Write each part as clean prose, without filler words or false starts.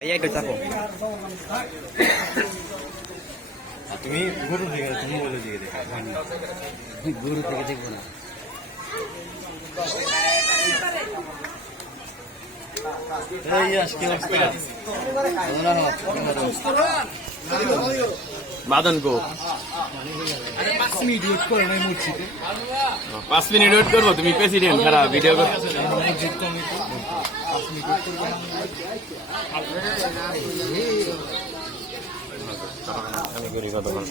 এই তো চাপো তুমি গরু থেকে তুমি বলে দিকে দেখা গরু থেকে দেখবো না। এই আজকে বাদন গো 5 মিনিট ওয়েট করবো। তুমি প্রেসিডেন্ট খারাপ ভিডিও করো। আমি করি কতক্ষণ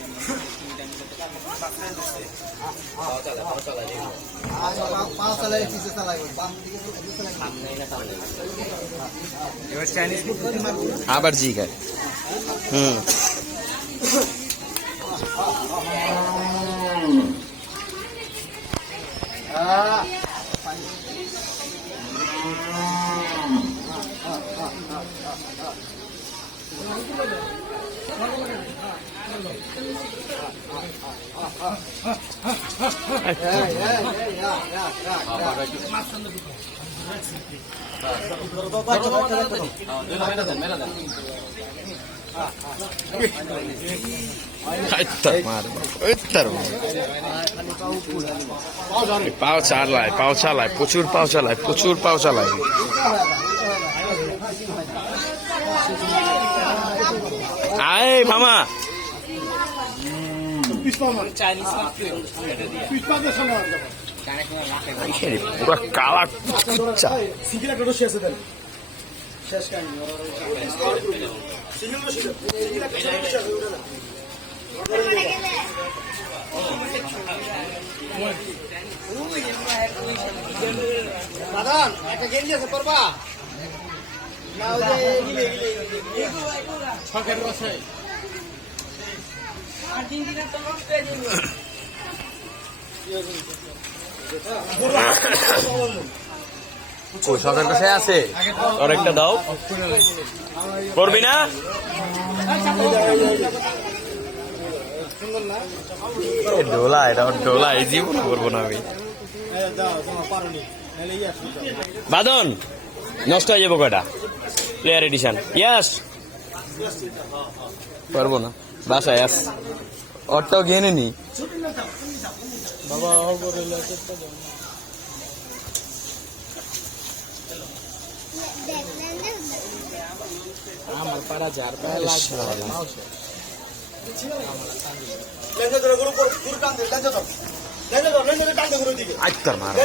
আবার জি খায়। পাও চালায় প্রচুর পাও চালায় আয় মামা পুরো কালা কুচ্চা দাদান একটা গেঞ্জি আছে পরবা না ওই যে গিলে ছকের বসে আর দিন দিন তো নষ্ট হয়ে যাবে ওই সকাল কাছে আছে আর একটা দাও করবি না ডোলা এটা ডোলা এই জীবন করবো না আমি বাদন নষ্ট হয়ে যাবো কয়টা প্লেয়ার এডিশন ইয়াস পারবো না বাসায় আস ওরটাও গেনে নি আমার পাড়া যার আইতার মারো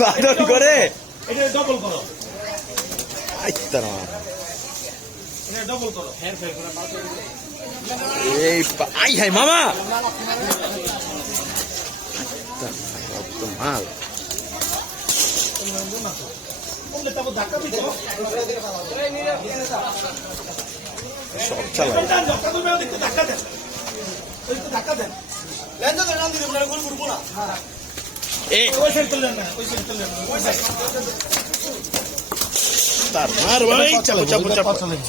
বাদন করে ডবল করো আইতার মারো ডবল করো হেয়ার ফেয়ার করে এই আই হাই মামা মাল সব চালায় তার মার ভাই চাপো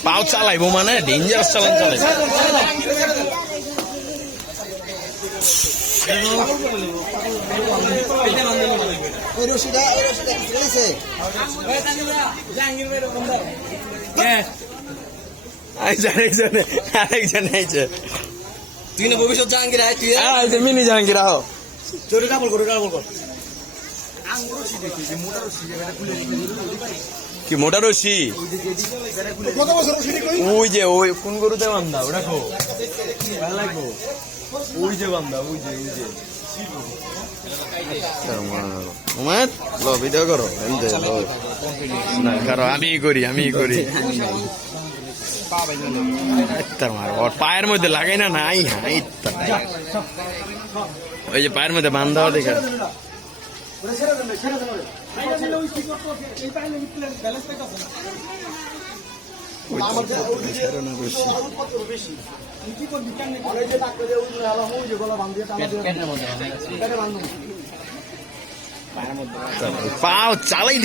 পাও চালাইবো মানে ডেঞ্জারাস চালান চালাই আরেকজন আইছে তুই না ভবিষ্যৎ জাহাঙ্গীর আয় তুই তুই মিনি জাহাঙ্গীর আহ চোরে ডাবল কর কি মোটা রশি ওই যে ওই ফোন করতে বান্ধা ওটা খো লাগবো ওই যে বান্ধা ওই যে ভিডিও করো না করো আমি করি ওর পায়ের মধ্যে লাগাই না নাই ওই যে পায়ের মধ্যে বান্ধা দেখা পাও চালাই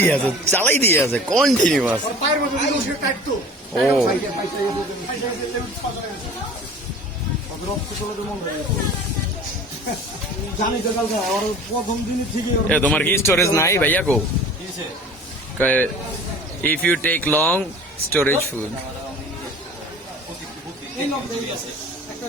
দিয়ে আছে কন্টিনিউয়াস ও রক্ত চলে তো মন হয়ে গেছে। জানি তো কালকে ওর প্রথম দিনই ঠিকই ওর এ তোমার কি স্টোরেজ নাই ভাইয়া কো? If you take long storage food এই নক দিয়ে গেছে। একটা